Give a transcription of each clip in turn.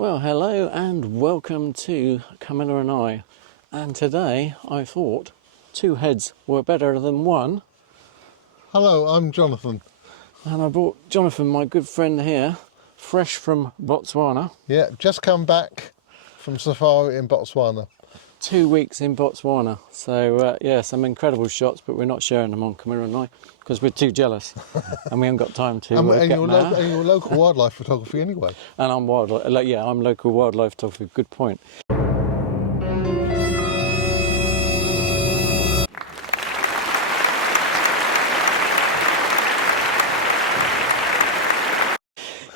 Well, hello and welcome to Camilla and I. And today I thought two heads were better than one. Hello, I'm Jonathan. And I brought Jonathan, my good friend here, fresh from Botswana. Yeah, just come back from safari in Botswana. 2 weeks in Botswana. So, yeah, some incredible shots, but we're not sharing them on Camilla and I because we're too jealous and we haven't got time to And get you're mad. and you're local wildlife photography anyway. And I'm wildlife, yeah, I'm local wildlife photography. Good point.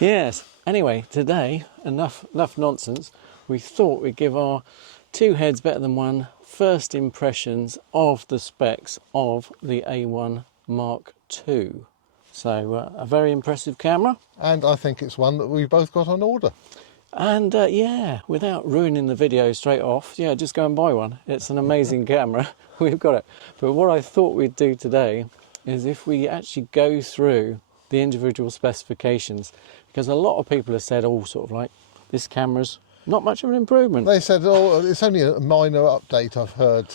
Yes, anyway, today, enough nonsense, we thought we'd give our two heads better than one first impressions of the specs of the A1 Mark II. So, a very impressive camera. And I think it's one that we both got on order. And yeah, without ruining the video straight off, yeah, just go and buy one. It's an amazing camera. We've got it. But what I thought we'd do today is if we actually go through the individual specifications, because a lot of people have said, oh, sort of like, this camera's not much of an improvement. They said, oh, it's only a minor update, I've heard,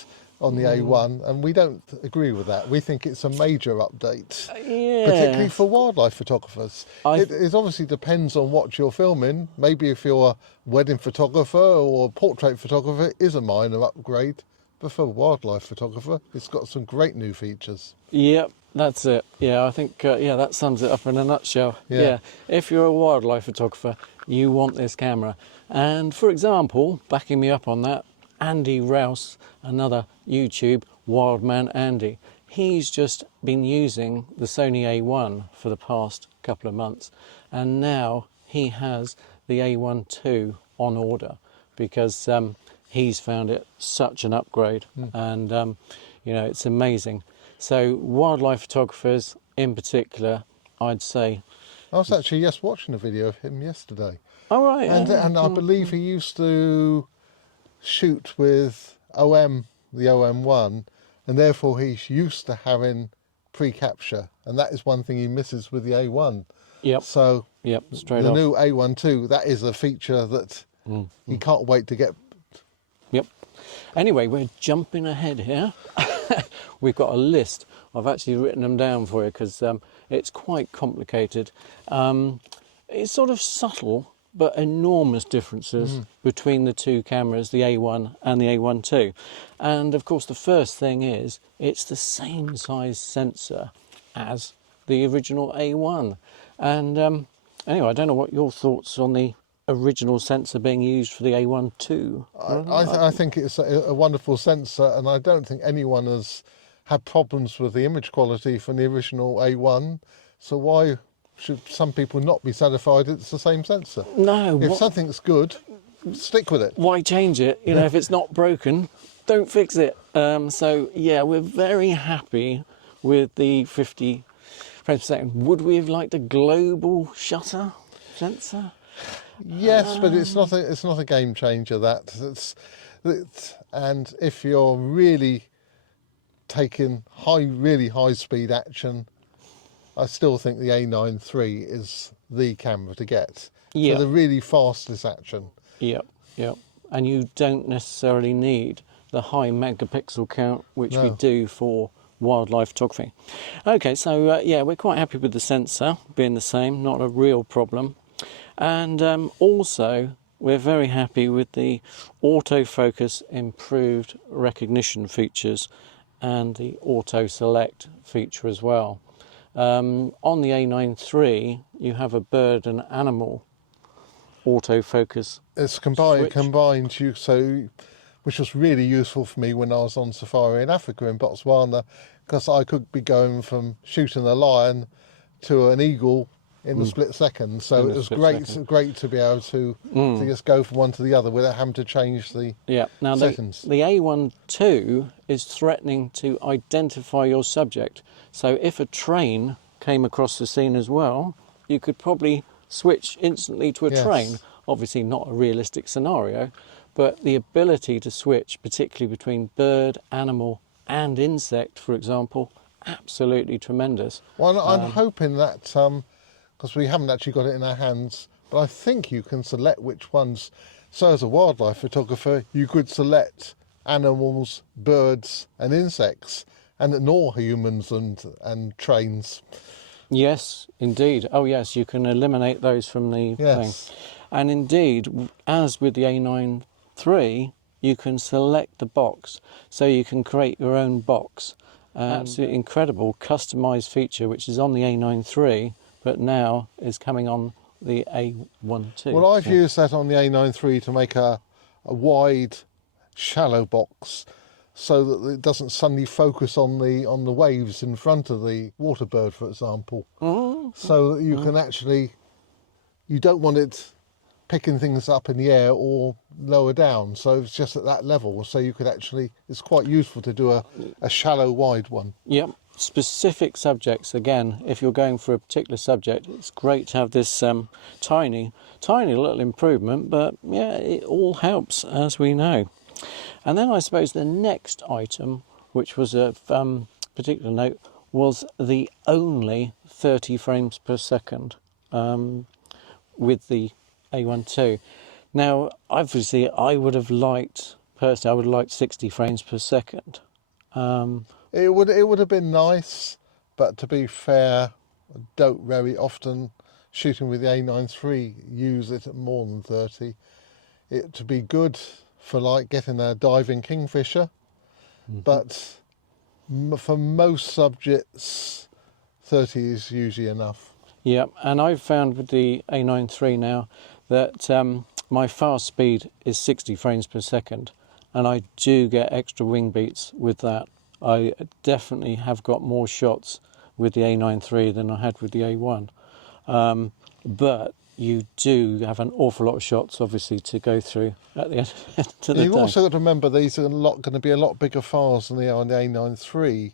on the A1, and we don't agree with that. We think it's a major update, Yeah. particularly for wildlife photographers. It obviously depends on what you're filming. Maybe if you're a wedding photographer or a portrait photographer, it is a minor upgrade. But for a wildlife photographer, it's got some great new features. Yep, that's it. Yeah, I think, yeah, that sums it up in a nutshell. Yeah. If you're a wildlife photographer, you want this camera. And for example, backing me up on that, Andy Rouse, another YouTube Wildman Andy. He's just been using the Sony A1 for the past couple of months. And now he has the A1 II on order because he's found it such an upgrade. And, you know, it's amazing. So wildlife photographers in particular, I'd say. I was actually just watching a video of him yesterday. Oh, right. And I believe he used to shoot with the OM1, and therefore he's used to having pre-capture, and that is one thing he misses with the A1. Yep. So Yep, straight the off. new A1 II, that is a feature that he can't wait to get. Yep. Anyway, we're jumping ahead here. We've got a list. I've actually written them down for you because it's quite complicated. It's sort of subtle, but enormous differences between the two cameras, the A1 and the A1 II. And of course, the first thing is it's the same size sensor as the original A1. And anyway, I don't know what your thoughts on the original sensor being used for the A1 II. I think it's a wonderful sensor, and I don't think anyone has had problems with the image quality from the original A1. So why should some people not be satisfied it's the same sensor? No. If something's good, stick with it. Why change it? You know, if it's not broken, don't fix it. So yeah, we're very happy with the 50 frames per second. Would we have liked a global shutter sensor? Yes, but it's not a game changer. And if you're really taking really high speed action, I still think the A9 III is the camera to get for the really fastest action. Yep. And you don't necessarily need the high megapixel count, which we do for wildlife photography. Okay, so yeah, we're quite happy with the sensor being the same, not a real problem. And also, we're very happy with the autofocus improved recognition features and the auto select feature as well. On the A9 III, you have a bird and animal autofocus. It's combined, which was really useful for me when I was on safari in Africa, in Botswana, because I could be going from shooting a lion to an eagle in a split second. So it was great to be able to just go from one to the other without having to change the settings. The A1 II is threatening to identify your subject. So if a train came across the scene as well, you could probably switch instantly to a train. Obviously not a realistic scenario, but the ability to switch, particularly between bird, animal and insect, for example, absolutely tremendous. Well, I'm hoping that, because we haven't actually got it in our hands, but I think you can select which ones. So as a wildlife photographer, you could select animals, birds and insects, and ignore humans and trains. Yes, indeed. Oh yes, you can eliminate those from the thing. Yes. And indeed, as with the A9 III, you can select the box, so you can create your own box. Absolutely incredible customised feature, which is on the A9 III, but now is coming on the A1 too. Well, I've used that on the A9 III to make a wide, shallow box, so that it doesn't suddenly focus on the waves in front of the water bird, for example. So that you can actually, you don't want it picking things up in the air or lower down, so it's just at that level, so you could actually, it's quite useful to do a shallow wide one. Yep. Specific subjects, again, if you're going for a particular subject, it's great to have this tiny little improvement, but yeah, it all helps, as we know. And then I suppose the next item, which was of particular note, was the only 30 frames per second with the A1 II. Now, obviously, I would have liked 60 frames per second. It would have been nice, but to be fair, I don't very often, shooting with the A9 III, use it at more than 30. It to be good for like getting a diving kingfisher, but for most subjects, 30 is usually enough. Yeah, and I've found with the A9 III now that my fast speed is 60 frames per second, and I do get extra wing beats with that. I definitely have got more shots with the A9 III than I had with the A1. But you do have an awful lot of shots, obviously, to go through at the end of the day. You've also got to remember these are going to be a lot bigger files than they are on the A9 III.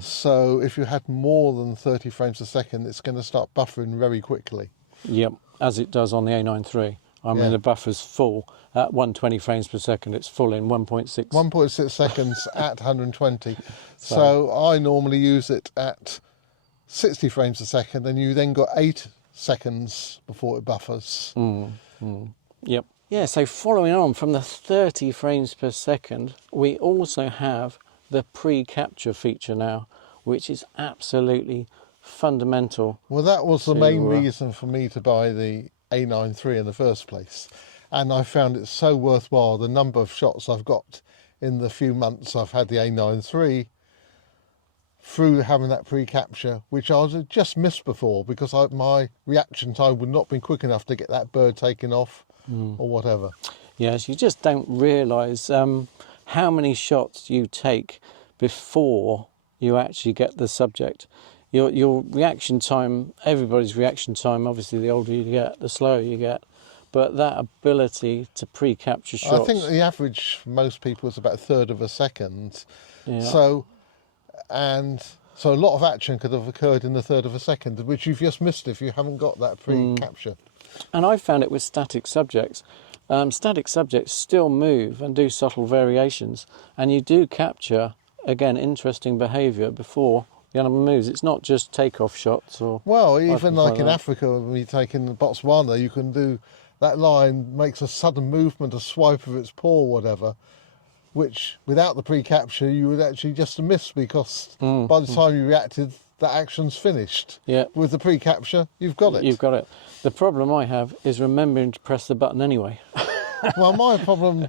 So if you had more than 30 frames a second, it's going to start buffering very quickly. Yep, as it does on the A9 III. I mean, the buffer's full at 120 frames per second. It's full in 1.6. 1.6 seconds at 120. So I normally use it at 60 frames a second, and you then got 8 seconds before it buffers. Yep. Yeah, so following on from the 30 frames per second, we also have the pre-capture feature now, which is absolutely fundamental. Well, that was the main reason for me to buy the A9 III in the first place, and I found it so worthwhile. The number of shots I've got in the few months I've had the A9 III through having that pre-capture, which I had just missed before because my reaction time would not been quick enough to get that bird taken off or whatever. Yes, you just don't realise how many shots you take before you actually get the subject. Your reaction time, everybody's reaction time, obviously the older you get, the slower you get, but that ability to pre-capture shots. I think the average for most people is about a third of a second. Yeah. So a lot of action could have occurred in the third of a second, which you've just missed if you haven't got that pre-capture. And I found it with static subjects. Static subjects still move and do subtle variations, and you do capture, again, interesting behaviour before the animal moves. It's not just take-off shots or... Well, even like in Africa, when you take in Botswana, you can do, that lion makes a sudden movement, a swipe of its paw, whatever, which without the pre-capture you would actually just miss because by the time you reacted, that action's finished. Yeah. With the pre-capture, you've got it. You've got it. The problem I have is remembering to press the button anyway. Well, my problem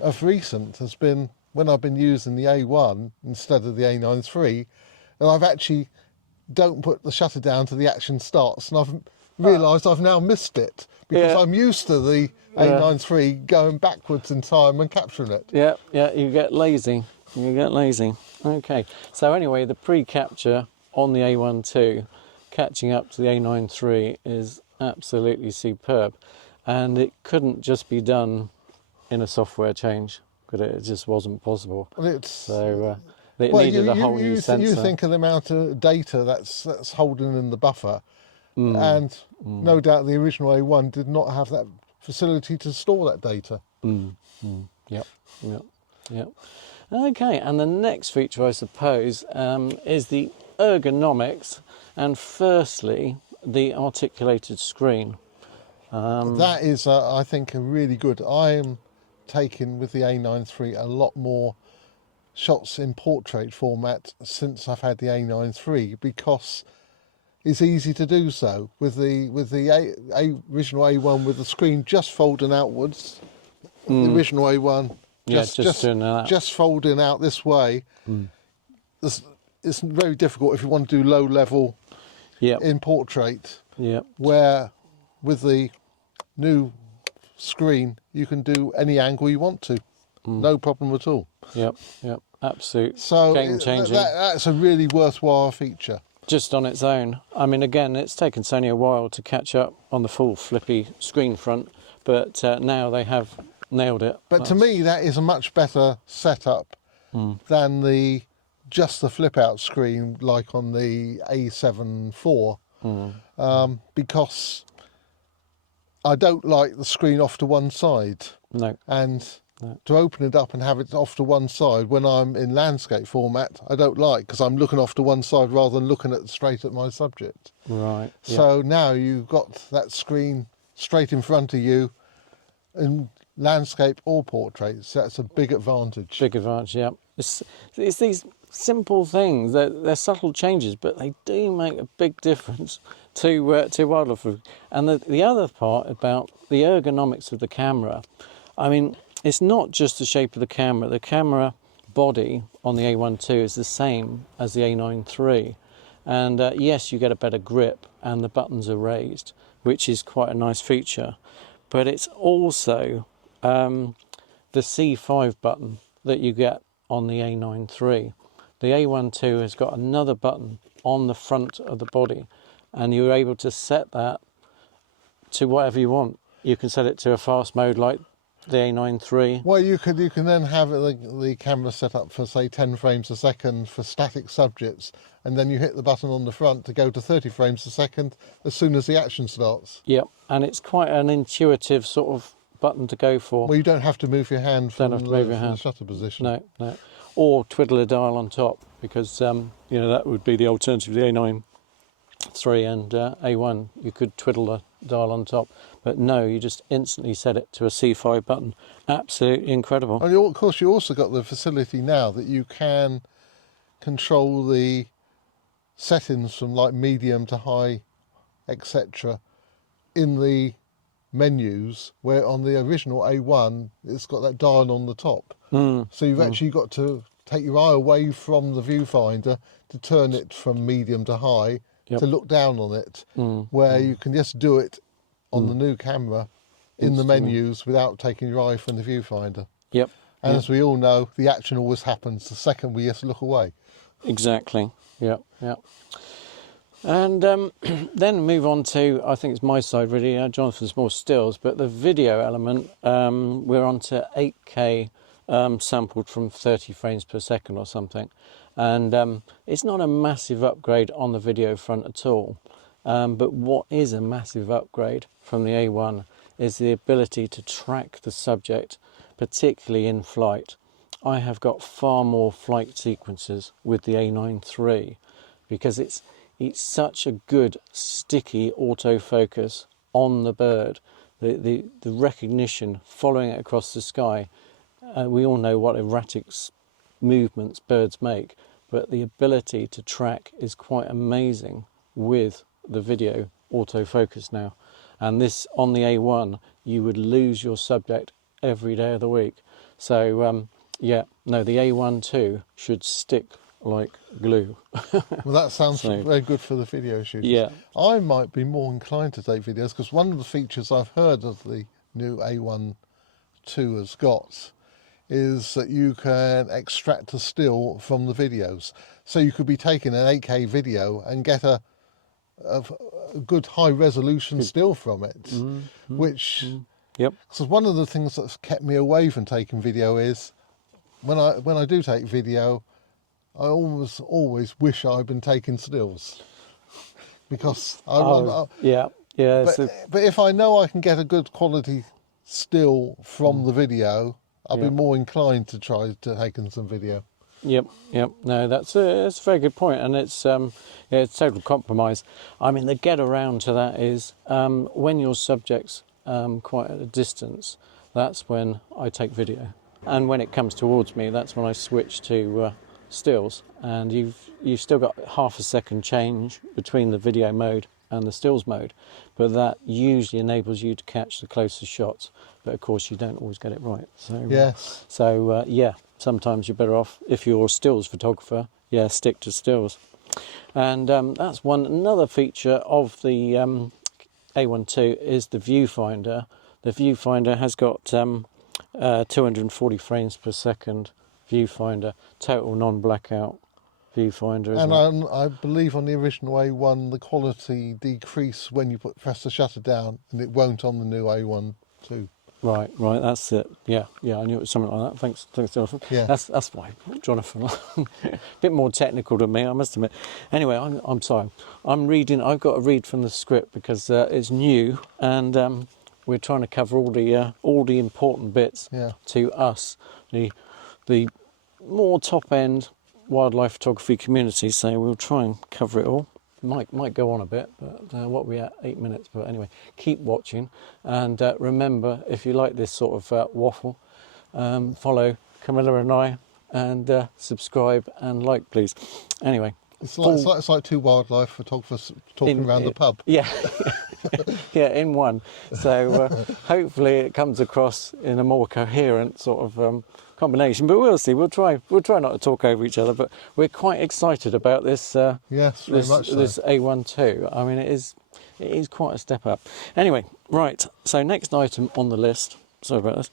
of recent has been when I've been using the A1 instead of the A9 III, and I've actually don't put the shutter down till the action starts, and I've realised I've now missed it because I'm used to the A9 III going backwards in time and capturing it. Yeah, you get lazy. Okay, so anyway, the pre-capture on the A1 II, catching up to the A9 III is absolutely superb, and it couldn't just be done in a software change, because it just wasn't possible. So it needed a whole new sensor. You think of the amount of data that's holding in the buffer, and no doubt the original A1 did not have that facility to store that data. Yep. Okay, and the next feature, I suppose, is the ergonomics, and firstly, the articulated screen. That is, I think, a really good. I am taking with the A9 III a lot more shots in portrait format since I've had the A9 III, because it's easy to do so with the original A1 with the screen just folding outwards. The original A1 just folding out this way. It's very difficult if you want to do low level in portrait. Yep. Where with the new screen you can do any angle you want to, no problem at all. Yep. Absolute So game changing. That's a really worthwhile feature. Just on its own. I mean, again, it's taken Sony a while to catch up on the full flippy screen front, but now they have nailed it. But to me, that is a much better setup than just the flip out screen like on the A7 IV, because I don't like the screen off to one side. No. And to open it up and have it off to one side when I'm in landscape format, I don't like, because I'm looking off to one side rather than looking straight at my subject. Right. So now you've got that screen straight in front of you in landscape or portrait. So that's a big advantage. Big advantage, yeah. It's these simple things. They're subtle changes, but they do make a big difference to wildlife. And the other part about the ergonomics of the camera, I mean, it's not just the shape of the camera. The camera body on the A1 II is the same as the A9 III. And yes, you get a better grip and the buttons are raised, which is quite a nice feature. But it's also the C5 button that you get on the A9 III. The A1 II has got another button on the front of the body, and you're able to set that to whatever you want. You can set it to a fast mode like the A9 III. Well, you can then have the camera set up for, say, 10 frames a second for static subjects, and then you hit the button on the front to go to 30 frames a second as soon as the action starts. Yep, and it's quite an intuitive sort of button to go for. Well, you don't have to move your hand from the shutter position. No. Or twiddle a dial on top, because that would be the alternative to the A9 III and A1. You could twiddle the dial on top, but no, you just instantly set it to a C5 button. Absolutely incredible. And of course, you also got the facility now that you can control the settings from like medium to high, etc. in the menus, where on the original A1 it's got that dial on the top. So you've actually got to take your eye away from the viewfinder to turn it from medium to high, to look down on it, where you can just do it on the new camera in the menus without taking your eye from the viewfinder. Yep. And as we all know, the action always happens the second we just look away. Exactly. Yep. And then move on to, I think it's my side really, Jonathan's more stills, but the video element, we're on to 8K sampled from 30 frames per second or something. And it's not a massive upgrade on the video front at all. But what is a massive upgrade from the A1 is the ability to track the subject, particularly in flight. I have got far more flight sequences with the A9 III because it's such a good sticky autofocus on the bird. The recognition, following it across the sky. We all know what erratic movements birds make, but the ability to track is quite amazing with the video autofocus now. And this, on the A1, you would lose your subject every day of the week. So the A1 too should stick like glue. Well, that sounds very good for the video shooters. Yeah. I might be more inclined to take videos, because one of the features I've heard of the new A1 II has got is that you can extract a still from the videos. So you could be taking an 8K video and get a good high resolution still from it, which, because one of the things that's kept me away from taking video is when I do take video, I always wish I'd been taking stills, because but if I know I can get a good quality still from the video, I'll be more inclined to try to take some video. Yep. No, that's a very good point, and it's total compromise. I mean, the get around to that is when your subject's quite at a distance, that's when I take video, and when it comes towards me, that's when I switch to stills, and you've still got half a second change between the video mode and the stills mode, but that usually enables you to catch the closest shots. But of course, you don't always get it right. So Yes. Sometimes you're better off, if you're a stills photographer, stick to stills. And that's another feature of the A1 II is the viewfinder. The viewfinder has got 240 frames per second viewfinder, total non-blackout viewfinder. And I believe on the original A1, the quality decreased when you press the shutter down, and it won't on the new A1 too. Right, that's it. Yeah, I knew it was something like that. Thanks, Jonathan. Yeah. That's why, Jonathan. A bit more technical than me, I must admit. Anyway, I'm sorry. I'm reading. I've got to read from the script because it's new, and we're trying to cover all the important bits to us, the more top end wildlife photography community. So we'll try and cover it all. Might go on a bit, but what we at 8 minutes. But anyway, keep watching, and remember, if you like this sort of waffle, follow Camilla and I, and subscribe and like, please. Anyway, it's like two wildlife photographers talking around the pub. Yeah, in one. So hopefully it comes across in a more coherent sort of combination, but we'll see. We'll try not to talk over each other, but we're quite excited about this. Yes, very much so. This A1 II. I mean, it is quite a step up. Anyway, right. So next item on the list. Sorry about this.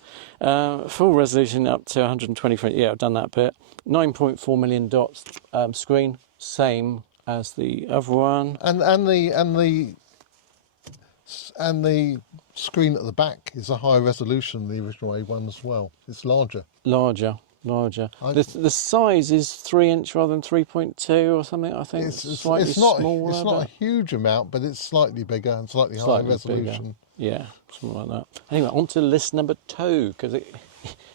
Full resolution up to 120 frames. Yeah, I've done that bit. 9.4 million dots screen, same as the other one. And the screen at the back is a higher resolution than the original A1 as well. It's larger. Larger. The size is 3-inch rather than 3.2 or something. I think it's slightly smaller. It's not a huge amount, but it's slightly bigger and slightly higher resolution. Bigger. Yeah, something like that. Anyway, on to list number 2, because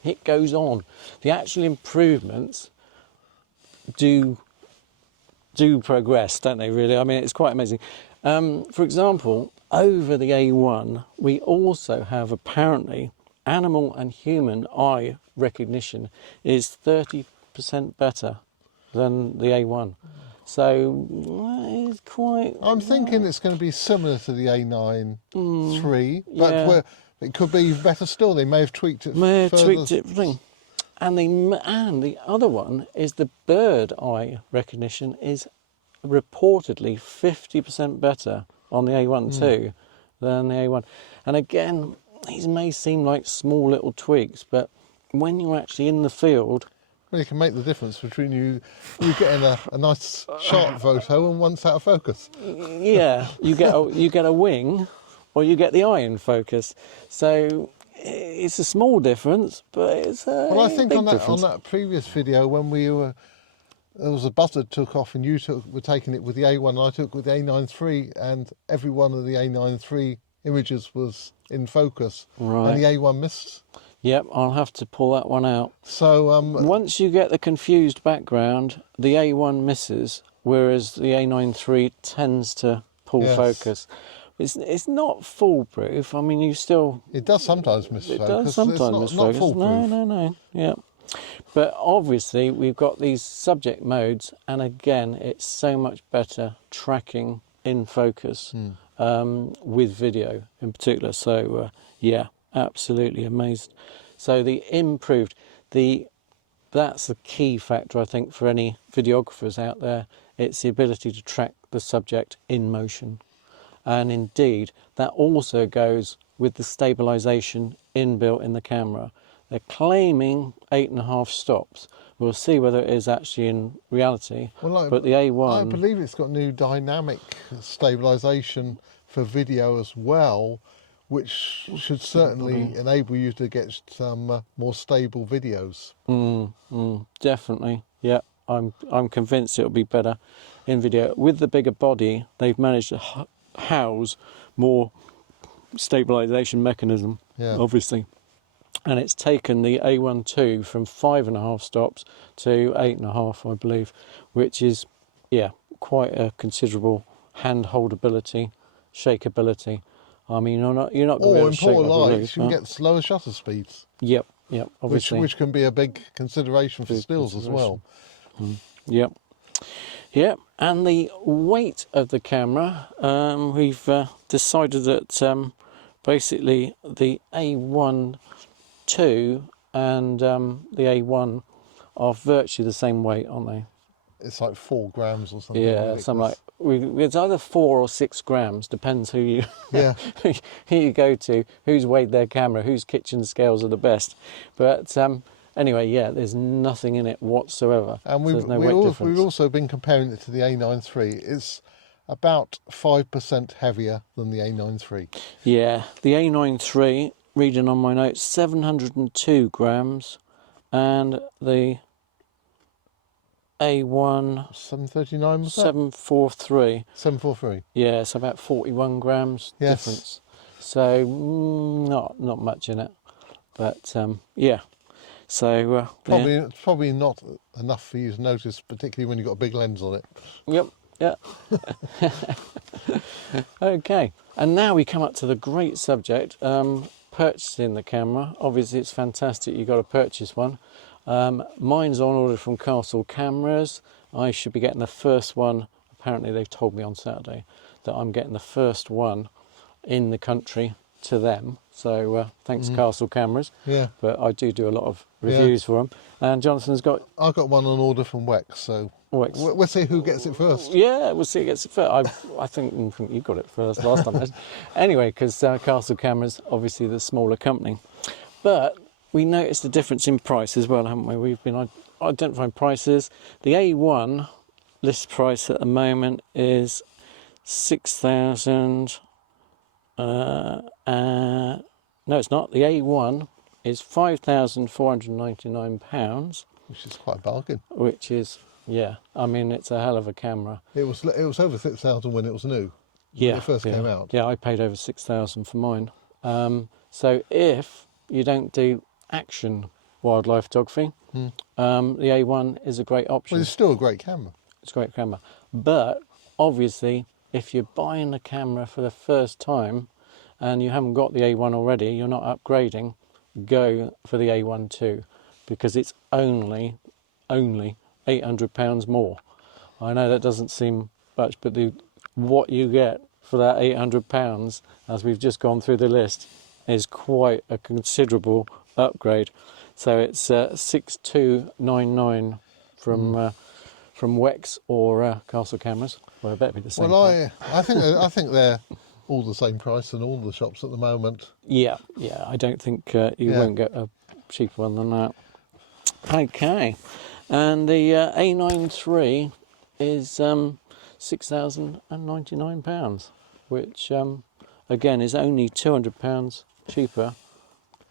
it goes on. The actual improvements do progress, don't they? Really, I mean, it's quite amazing. For example, over the A1, we also have apparently animal and human eye recognition is 30% better than the A1. So it's quite... I'm thinking it's going to be similar to the A9 III, but it could be better still. They may have tweaked it further. And the other one is the bird eye recognition is reportedly 50% better on the A1 II than the A1. And again, these may seem like small little tweaks, but when you're actually in the field... Well, you can make the difference between you getting a nice sharp photo and one's out of focus. Yeah, you get a wing, or you get the eye in focus. So it's a small difference, but it's a Well, I think big on difference. that previous video when there was a buzzard took off and you were taking it with the A1 and I took it with the A9 III, and every one of the A9 III images was in focus, Right. and the A1 missed. Yep, I'll have to pull that one out. So Once you get the confused background, the A1 misses, whereas the A9 III tends to pull focus. It's not foolproof. I mean, you still... it does sometimes miss focus. It does sometimes miss focus. No. Yeah. But obviously, we've got these subject modes, and again, it's so much better tracking in focus with video in particular. So, absolutely amazed. So the improved, that's the key factor, I think, for any videographers out there. It's the ability to track the subject in motion. And indeed, that also goes with the stabilization inbuilt in the camera. They're claiming 8.5 stops. We'll see whether it is actually in reality. But the A1... I believe it's got new dynamic stabilization for video as well, which should certainly enable you to get some more stable videos. Definitely, yeah. I'm convinced it'll be better in video. With the bigger body, they've managed to house more stabilization mechanism, obviously. and it's taken the A1 II from 5.5 stops to 8.5, I believe, which is, yeah, quite a considerable hand holdability, shakeability. I mean, you're not going to be Or able in to shake poor like a lights, leaf. you can get slower shutter speeds, Yep, obviously. which can be a big consideration for Big stills as well. Yep. Yep, and the weight of the camera, we've decided that basically the A1 II and the A1 are virtually the same weight, aren't they? It's like 4 grams or something. Yeah, ridiculous. something like it's either 4 or 6 grams, depends who you Yeah. who you go to, who's weighed their camera, whose kitchen scales are the best. But anyway, yeah, there's nothing in it whatsoever. And so there's no weight difference. we've also been comparing it to the A9 III. It's about 5% heavier than the A9 III. Yeah, the A9 III, reading on my notes, 702 grams, and the A1 739 was that? 743. 743. Yeah, it's about 41 grams Yes. difference. So not much in it, but yeah. So It's probably not enough for you to notice, particularly when you've got a big lens on it. yeah. Okay, and now we come up to the great subject, purchasing the camera. Obviously, it's fantastic. You've got to purchase one. Mine's on order from Castle Cameras. I should be getting the first one. Apparently, they've told me on Saturday that I'm getting the first one in the country to them. So thanks, Castle Cameras. Yeah. But I do a lot of reviews for them. And Jonathan's got. I've got one on order from Wex, so Wex. we'll see who gets it first. Yeah, we'll see who gets it first. I think you got it first last time. Anyway, because Castle Cameras, obviously the smaller company. But we noticed a difference in price as well, haven't we? We've been identifying prices. The A1 list price at the moment is 6,000. No, it's not. The A1 is £5,499, Which is quite a bargain. which is, yeah, I mean, it's a hell of a camera. It was over 6,000 when it was new. Yeah, When it first came out. Yeah, I paid over 6,000 for mine. So if you don't do action wildlife photography, the A1 is a great option. Well, it's still a great camera. It's a great camera. But obviously, if you're buying a camera for the first time and you haven't got the A1 already, you're not upgrading, go for the A1 too, because it's only £800 more. I know that doesn't seem much, but what you get for that £800, as we've just gone through the list, is quite a considerable upgrade. So it's 6299 from Wex or Castle Cameras. Well, it better be the same. Well, I think they're all the same price in all the shops at the moment. Yeah. I don't think you won't get a cheaper one than that. Okay, and the A9 III is £6,099, which again is only £200 cheaper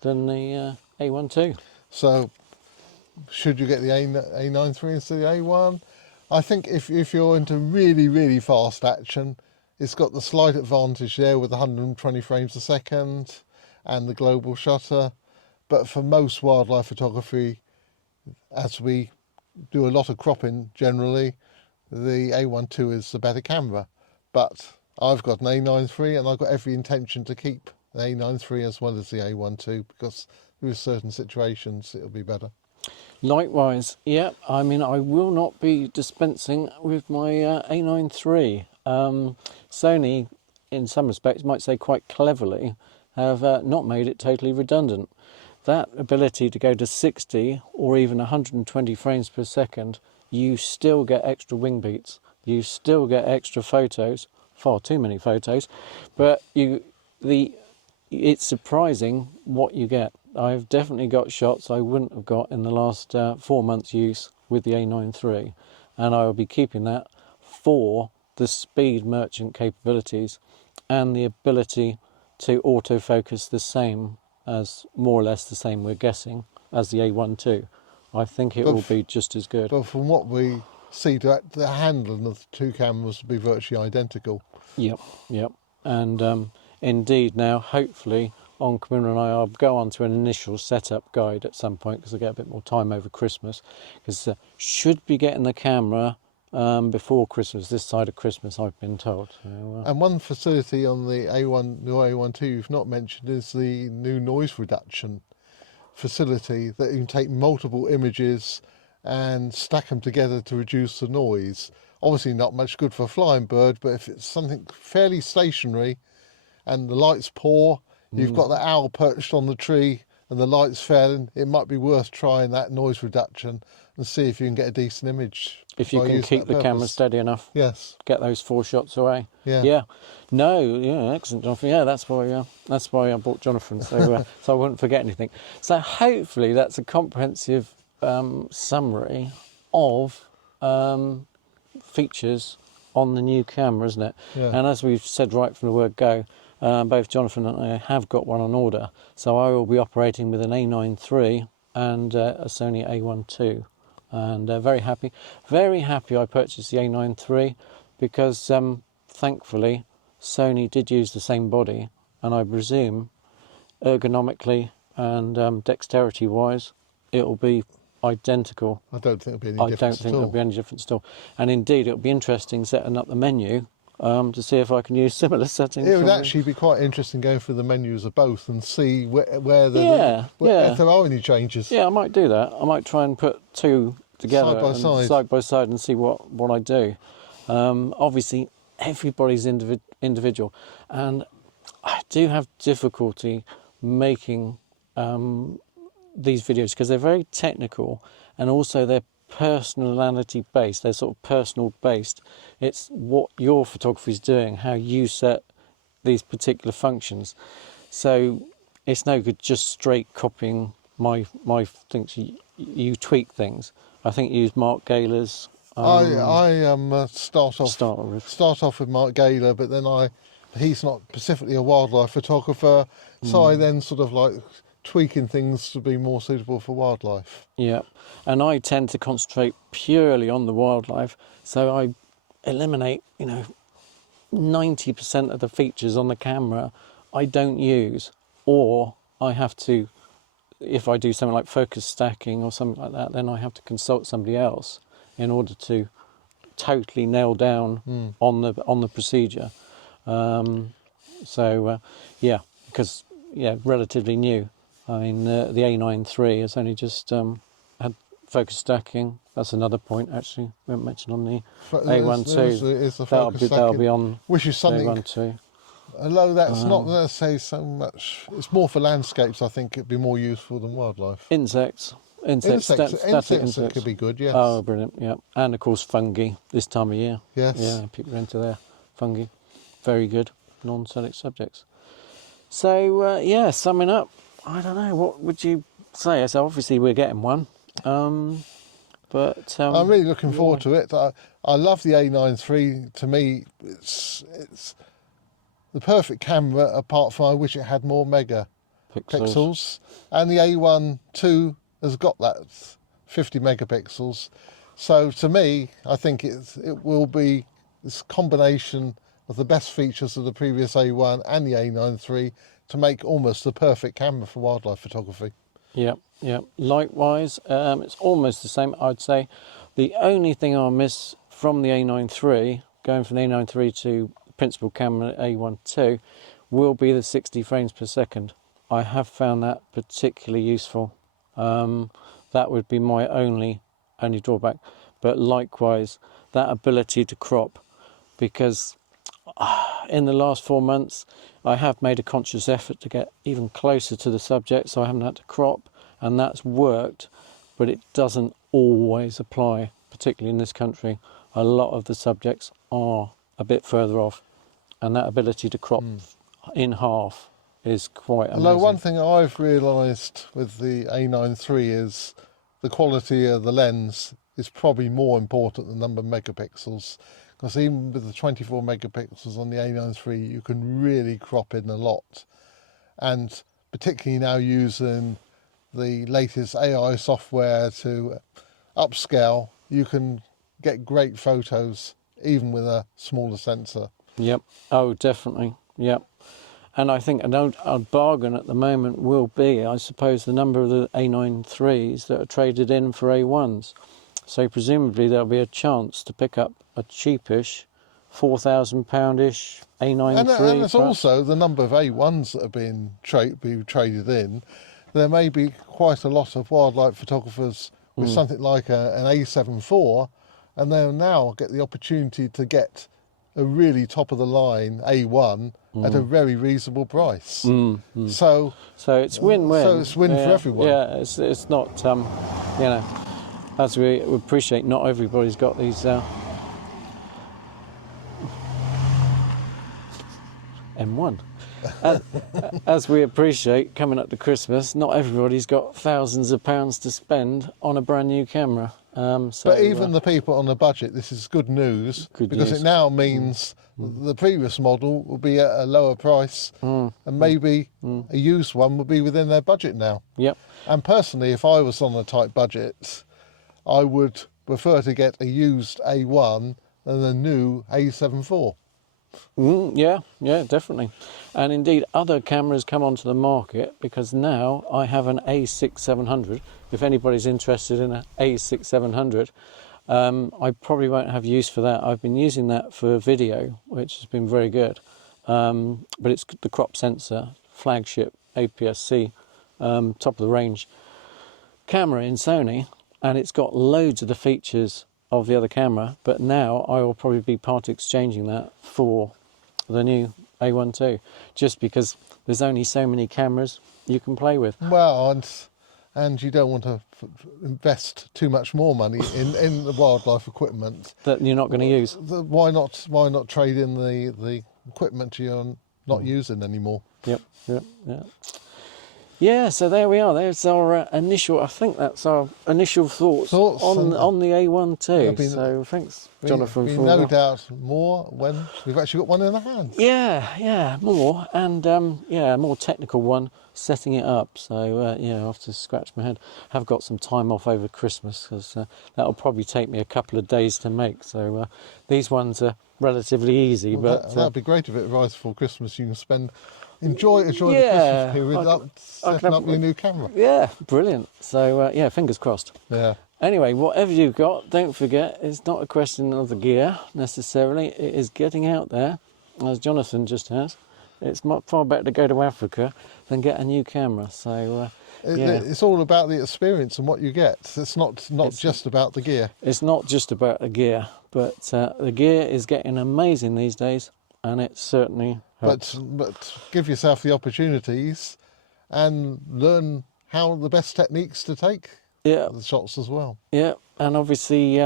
than the A1 II. So, should you get the A9 III instead of the A1? I think if you're into really, really fast action, it's got the slight advantage there with 120 frames a second and the global shutter. But for most wildlife photography, as we do a lot of cropping generally, the A1 II is the better camera. But I've got an A9 III and I've got every intention to keep the A9 III as well as the A1 II, because with certain situations it'll be better. Likewise, yeah. I mean, I will not be dispensing with my A9 III. Sony, in some respects, might say quite cleverly, have not made it totally redundant. That ability to go to 60 or even 120 frames per second, you still get extra wing beats. You still get extra photos, far too many photos, but it's surprising what you get. I've definitely got shots I wouldn't have got in the last 4 months use with the A9 III, and I will be keeping that for the speed merchant capabilities and the ability to autofocus the same, as more or less the same, we're guessing, as the A1 II. I think it will be just as good. But from what we see, the handling of the two cameras will be virtually identical. Yep. And indeed now, hopefully, on Camilla and I'll go on to an initial setup guide at some point because I get a bit more time over Christmas. Because should be getting the camera before Christmas, this side of Christmas, I've been told. So, And one facility on the A1, new A1 2 you've not mentioned is the new noise reduction facility that you can take multiple images and stack them together to reduce the noise. Obviously not much good for a flying bird, but if it's something fairly stationary and the light's poor, you've got the owl perched on the tree and the light's failing, it might be worth trying that noise reduction and see if you can get a decent image. if you can keep the camera steady enough, yes, get those 4 shots away. yeah, Excellent, Jonathan. Yeah, that's why I bought Jonathan, so so I wouldn't forget anything. So hopefully that's a comprehensive summary of features on the new camera, isn't it? Yeah. And as we've said right from the word go, both Jonathan and I have got one on order, so I will be operating with an A9 III and a Sony A1 II, and very happy I purchased the A9 III because thankfully Sony did use the same body, and I presume ergonomically and dexterity wise it'll be identical. I don't think there'll be any difference. I don't think there'll be any difference at all. And indeed, it'll be interesting setting up the menu to see if I can use similar settings. It would actually be quite interesting going through the menus of both and see where if there are any changes. Yeah, I might do that. I might try and put two together side by side and see what I do. Obviously, everybody's individual, and I do have difficulty making these videos because they're very technical and also they're personality based, they're sort of personal based. It's what your photography is doing, how you set these particular functions. So it's no good just straight copying my things. You tweak things. I think you use Mark Gaylor's. I start off with Mark Gaylor, but then he's not specifically a wildlife photographer, so I then sort of like tweaking things to be more suitable for wildlife. Yeah, and I tend to concentrate purely on the wildlife, so I eliminate 90% of the features on the camera I don't use, or I have to, if I do something like focus stacking or something like that, then I have to consult somebody else in order to totally nail down on the procedure. Because relatively new. I mean, the A9 III has only just had focus stacking. That's another point, actually, we haven't mentioned on the A1 II. That'll be on which is something, A1 II. Although that's not going to say so much. It's more for landscapes, I think it'd be more useful than wildlife. Insects could be good, yes. Oh, brilliant, yeah. And, of course, fungi this time of year. Yes. Yeah, people are into their fungi. Very good, non-static subjects. So, summing up, I don't know, what would you say? So obviously we're getting one, but I'm really looking forward to it. I love the A9 III. To me, it's the perfect camera, apart from I wish it had more megapixels. And the A1 II has got that 50 megapixels. So to me, I think it will be this combination of the best features of the previous A1 and the A9 III to make almost the perfect camera for wildlife photography. Yeah. Likewise, it's almost the same, I'd say. The only thing I'll miss from the A9 III, going from the A9 III to the principal camera A1 II, will be the 60 frames per second. I have found that particularly useful. That would be my only drawback. But likewise, that ability to crop, because in the last 4 months, I have made a conscious effort to get even closer to the subject, so I haven't had to crop, and that's worked, but it doesn't always apply, particularly in this country. A lot of the subjects are a bit further off, and that ability to crop in half is quite amazing. Although one thing I've realised with the A9 III is the quality of the lens is probably more important than the number of megapixels. Because even with the 24 megapixels on the A9 III, you can really crop in a lot. And particularly now using the latest AI software to upscale, you can get great photos even with a smaller sensor. Yep. Oh, definitely. Yep. And I think a bargain at the moment will be, I suppose, the number of the A9 IIIs that are traded in for A1s. So presumably there'll be a chance to pick up a cheapish £4,000-ish A9 III. And there's perhaps. also the number of A1s that are being traded in. There may be quite a lot of wildlife photographers with something like an A7 IV, and they'll now get the opportunity to get a really top-of-the-line A1 at a very reasonable price. So it's win-win. So it's win for everyone. Yeah, it's not, you know, as we appreciate, not everybody's got these M1. As we appreciate, coming up to Christmas, not everybody's got thousands of pounds to spend on a brand new camera. But even the people on the budget, this is good news, because it now means the previous model will be at a lower price, and maybe a used one will be within their budget now. Yep. And personally, if I was on a tight budget, I would prefer to get a used A1 than a new A7 IV. Yeah, definitely. And indeed, other cameras come onto the market, because now I have an A6700. If anybody's interested in an A6700, I probably won't have use for that. I've been using that for video, which has been very good. But it's the crop sensor, flagship APS-C, top of the range camera in Sony, and it's got loads of the features of the other camera, but now I will probably be part exchanging that for the new A1 II, just because there's only so many cameras you can play with. Well, and you don't want to invest too much more money in the wildlife equipment That you're not going to use. Why not trade in the equipment you're not using anymore? Yep. Yeah, so there we are. There's our initial, I think that's our initial thoughts on the A1 II. So thanks, Jonathan. For no doubt more when we've actually got one in the hands. Yeah, more. And a more technical one, setting it up. So, I have to scratch my head. I've got some time off over Christmas, because that'll probably take me a couple of days to make. So these ones are relatively easy. Well, but that'd be great if it arrives before Christmas. You can enjoy the Christmas period setting up your new camera. Yeah, brilliant. So, fingers crossed. Yeah. Anyway, whatever you've got, don't forget, it's not a question of the gear necessarily. It is getting out there, as Jonathan just has. It's far better to go to Africa than get a new camera. So, it's all about the experience and what you get. It's not just about the gear. It's not just about the gear, but the gear is getting amazing these days, and it certainly helps. But give yourself the opportunities and learn how the best techniques to take the shots as well. Yeah, and obviously,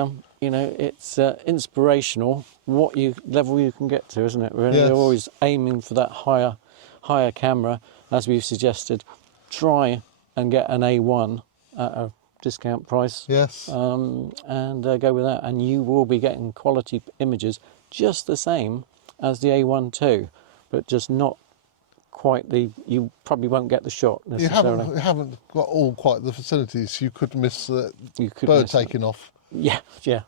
it's inspirational what level you can get to, isn't it? Really, Yes. You're always aiming for that higher camera, as we've suggested. Try and get an A1 at a discount price. Yes. And go with that, and you will be getting quality images just the same as the A1 II, but just not quite you probably won't get the shot necessarily. You haven't got all quite the facilities. You could miss the bird taking off. Yeah,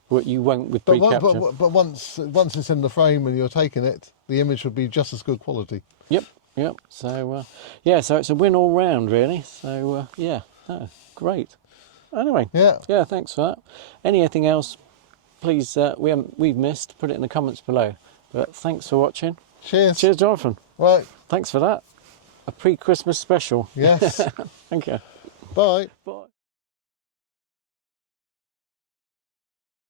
but you won't with pre-capture. But once it's in the frame and you're taking it, the image will be just as good quality. Yep. So, so it's a win all round, really. So, great. Anyway, yeah, thanks for that. Anything else, please, we've missed, put it in the comments below. But thanks for watching. Cheers. Cheers, Jonathan. Right. Thanks for that. A pre-Christmas special. Yes. Thank you. Bye. Bye.